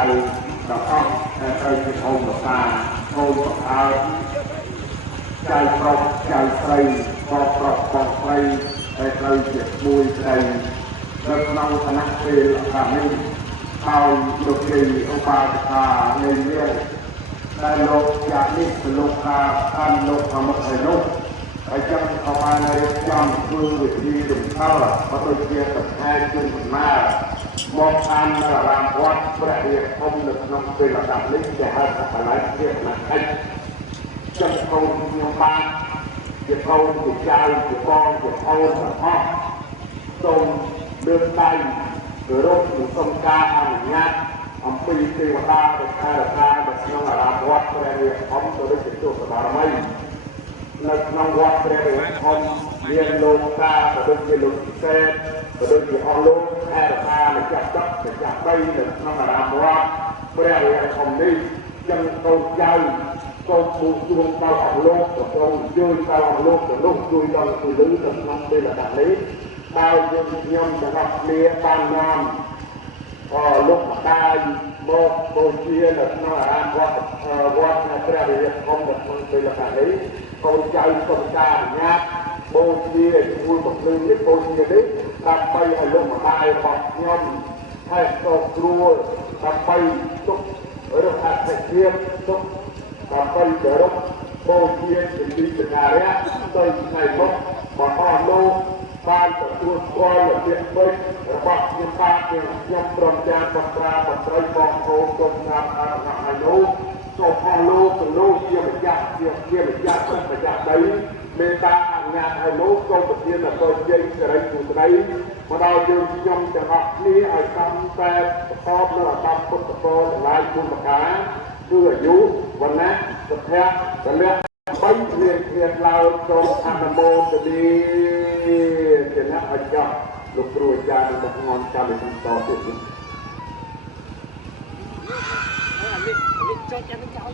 ដល់អស់ត្រូវជាហូមតាហូមបង្អើចៅប្រុសចៅស្រីបងប្រុសបងស្រីដែលត្រូវជាមួយស្ដីនៅក្នុងឋានៈពេលខាងនេះហើយលោកគ្រូឧបាសិកានៃនេះដែលលោកយ៉ាងនេះលោកថាតាមលោកធម្មហើយនោះហើយចឹងក៏បានរៀបចំធ្វើវិធីរំខានបើដូចជាកថាជូនដំណើរមកតាមនៅអារាមវត្តព្រះរាជធំនៅក្នុងពេលលំដាប់នេះគេហៅថាកន្លែងជាគណៈកិច្ចចឹងកូនខ្ញុំបានជាកូនជាចៅជាបងជាអូនទាំងអស់សូមលើកដៃគោរពនិងសូមការអនុញ្ញាតអំពីទេវតាដែលថែរក្សានៅក្នុងអារាមវត្តព្រះរាជធំទៅដូចជាទូសបារមីនៅក្នុងវត្តព្រះរាជធំមានលោកតាក៏ដូចជាលោកពិសេសក៏ដូចជាអស់លោកថែរក្សាម្ចាស់ទឹកម្ចាស់ដីនៅក្នុងអារាមវត្តព្រះរាជធំនេះចឹងកូនចៅសូមបួងសួងដល់អស់លោកក៏សូមជួយដល់អស់លោកទៅនោះជួយដល់ពលឺនៅក្នុងពេលលំដាប់នេះដោយយើងខ្ញុំទាំងអស់គ្នាបាននាំលោកម្ដាយមកបូជានៅក្នុងអារាមវត្តព្រះរាជធំនៅក្នុងពេលលំដាប់នេះកូនចៅសូមការអនុញ្ញាតបូជាជាមួយបំពេញនេះបូជានេះដើម្បីឲ្យលោកម្ដាយរបស់ខ្ញុំថែទាំគ្រួដើម្បីទុករកអត្ថភាពទុកដើម្បីគោរពបូជាជាទីសក្ការៈទៅថ្ងៃមុខបងអស់លោកបានទទួលស្គាល់របៀបពេញរបស់ខ្ញុំបាទខ្ញុំព្រមទាំងបត្រាបត្រីបងប្អូនទុំស្រាប់អរណហើយនោះសូមអស់លោកទាំងនោះជាម្ចាស់ជាម្ចាស់ទឹកម្ចាស់ដីមេត្តាអនុញ្ញាតឲ្យលោកសូមប្រទានអរជ័យសិរីសុខដីមកដល់យើងខ្ញុំទាំងអស់គ្នាឲ្យតាមតែប្រកបនៅអត្តពុទ្ធពរទាំងឡាយគុណម្ខាគឺអាយុវណ្ណៈសុភៈពលៈបីគ្មានឡើយសូមអនុមោទនីជាអ្នកអញ្ចឹងលោកគ្រូអាចារ្យនឹងបង្ហាញកម្មវិធីតទៀត